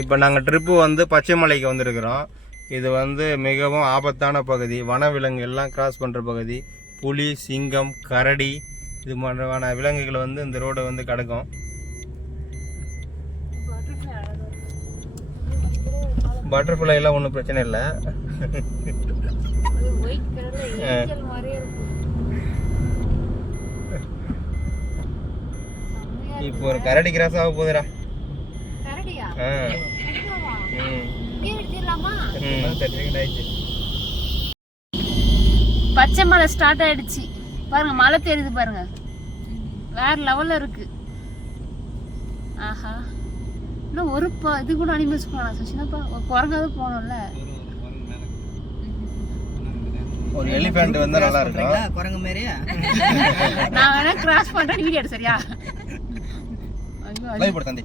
இப்போ நாங்கள் ட்ரிப்பு வந்து பச்சைமலைக்கு வந்திருக்கிறோம். இது வந்து மிகவும் ஆபத்தான பகுதி. வனவிலங்கு எல்லாம் கிராஸ் பண்ணுற பகுதி. புலி, சிங்கம், கரடி இது மாதிரியான விலங்குகள் வந்து இந்த ரோடை வந்து கடக்கும். பட்டர்ஃப்ளை எல்லாம் ஒன்றும் பிரச்சனை இல்லை. இப்போ ஒரு கரடி கிராஸ் ஆக போகுதுடா. பச்சை மலை ஸ்டார்ட் ஆயிடுச்சு பாருங்க. மலை தெரியுது பாருங்க, வேற லெவல்ல இருக்கு. ஆஹா, இன்னும் ஒரு இது கூட அனிமல்ஸ் போகலாம். சச்சினாப்பா குரங்காவது போகணும்ல. ஒரு எலிஃபென்ட் வந்து நல்லா இருக்கும். குரங்கு மாதிரியா? நான் வேணா கிராஸ் பண்றேன், வீடியோ எடு சரியா? லைவ் போடு தம்பி.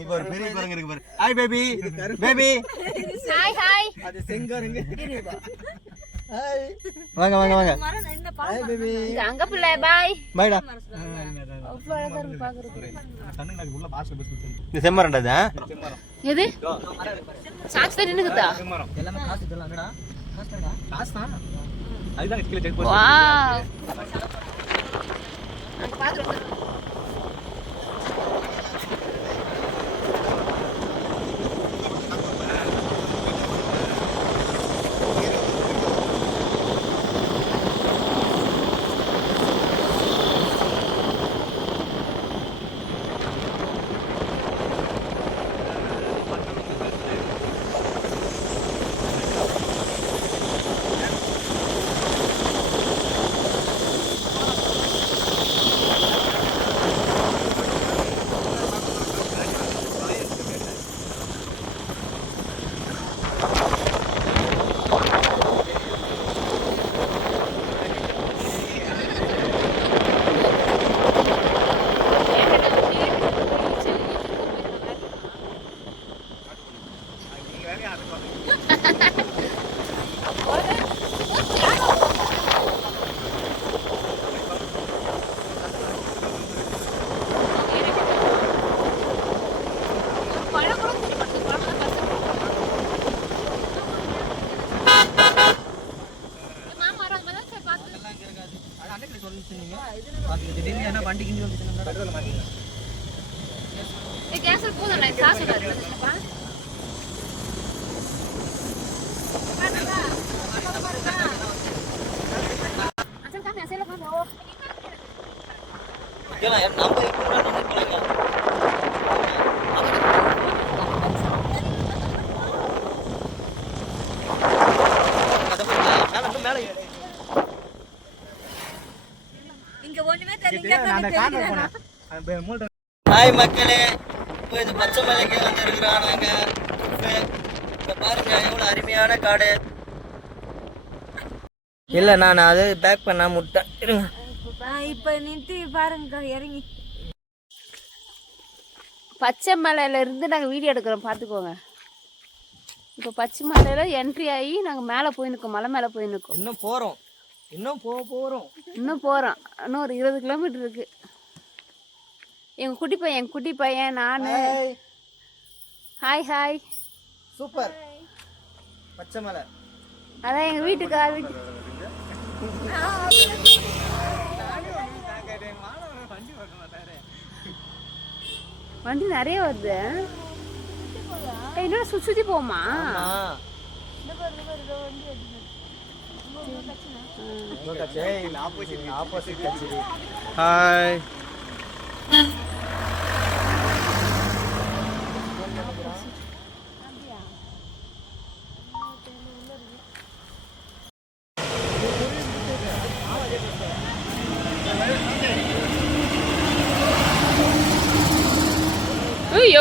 இப்போ ஒரு பெரிய குரங்கு இருக்கு பாரு. Hi baby, baby. Hi hi. அது செங்கரங்க. ஹாய். வாங்க வாங்க வாங்க. Hi baby. அங்க பிள்ளை பை. பைடா. அவ்வளவு அழகா இருக்கு பாக்குறதுக்கு. தண்ணுக்கு உள்ள பாஸ்ல பஸ் குடுத்து. இந்த செம்மரம்டா. எது? சாக்ஸ் தான் நின்னுக்குதா? எல்லாமே காசு இதெல்லாம் என்னடா? காசு தான். அதுதான் கீழ செக் போஸ்ட். வாவ். அங்க பாத்துறோம். ஹாய் மக்களே, இப்போ இது பச்சை மலைக்கு வந்துருக்குறோம் நாங்க. இப்போ பாருங்க எவ்வளோ அருமையான காடு. இல்லை நான் அது பேக் பண்ண முட்டேன். இருங்க இப்போ நிறுத்தி பாருங்க இறங்கி. பச்சை மலையில இருந்து நாங்கள் வீடியோ எடுக்கிறோம் பார்த்துக்கோங்க. இப்போ பச்சை மலையில என்ட்ரி ஆகி நாங்கள் மேலே போய் நிற்கோம், மலை மேலே போய் நிற்கோம். இன்னும் போகிறோம், இன்னும் போகிறோம். இன்னும் ஒரு 20 கிலோமீட்டர் இருக்கு. எங்கள் குட்டி பையன் நான். Hi hi. சூப்பர். பச்சை மலை அதான் எங்கள் வீட்டுக்கார் வீட்டு. வண்டி நிறைய வருது. என்னோட சுற்றி போமா? ஹாய்.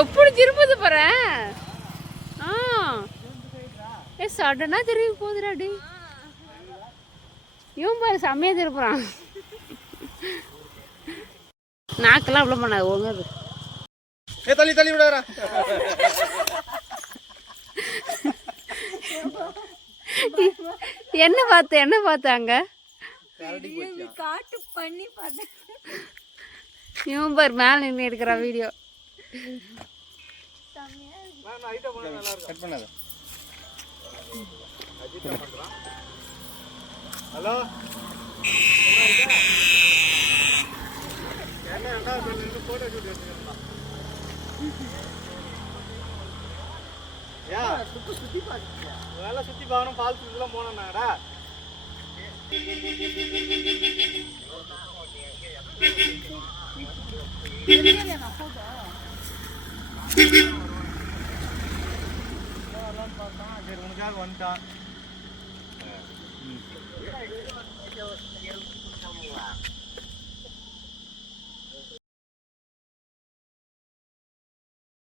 எப்படி திருப்பது போறேன்? ஆ ஏ சடனா திரும்பி போகுதுடா டி. இவன் பாரு செம்மையா திருப்புறான். நாக்கெல்லாம் அவ்வளோ பண்ணாது ஒழுங்கு. ஏ தள்ளி தள்ளி விடாரா. என்ன பார்த்தாங்க காட்டு பண்ணி பார்த்தேன். இவன் பாரு மேலே நின்று எடுக்கிற வீடியோ. கட் பண்ணாத. ஹலோ போட்டோ ஷூட் எடுத்துக்கலாம். சுத்தி பார்க்கணும். ஃபால்ஸ் இதெல்லாம் போனோம்னாடா. உனக்காக வந்துட்டான்.